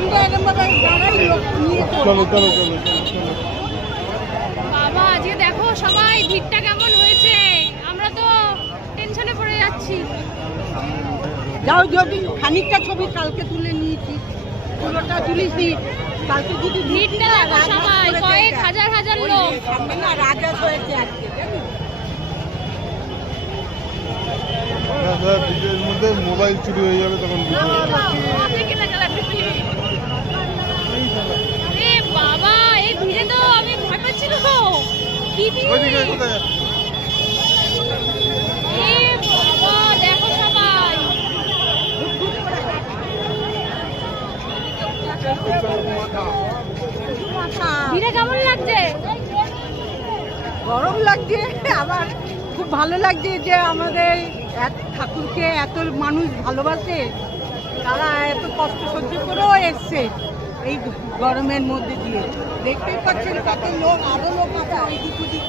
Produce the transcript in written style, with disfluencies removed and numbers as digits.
আমরা এরকম ভাবে দাঁড়াই লোক নিয়ে চলো চলো চলো চলো চলো। বাবা আজকে দেখো সবাই ভিড়টা কেমন হয়েছে, আমরা তো টেনশনে পড়ে যাচ্ছি। যাও যদি খানিকটা ছবি কালকে তুলে নিয়েছি, পুরোটা তুলিছি। কালকে যদি ভিড়টা দেখো সবাই, কয়েক হাজার হাজার লোক। সামনে না রাজা হয়েছে আজকে, জানো? ভিডিওর মধ্যে মোবাইল চুরি হয়ে যাবে তখন ভিডিও। আরে বাবা এই ভিড়ে তো আমি ভয় পাচ্ছি তো। কি ভিড়! ওইদিকে কোথায় যাচ্ছ? এ বাবা দেখো সবাই। ভিড়ে কেমন লাগছে? গরম লাগছে, আবার খুব ভালো লাগছে যে আমাদের ঠাকুরকে এত মানুষ ভালোবাসে, তারা এত কষ্ট সহ্য করেও এসছে এই গরমের মধ্যে দিয়ে। দেখতেই পাচ্ছেন কত লোক, আরো লোক আছে এদিক ওদিক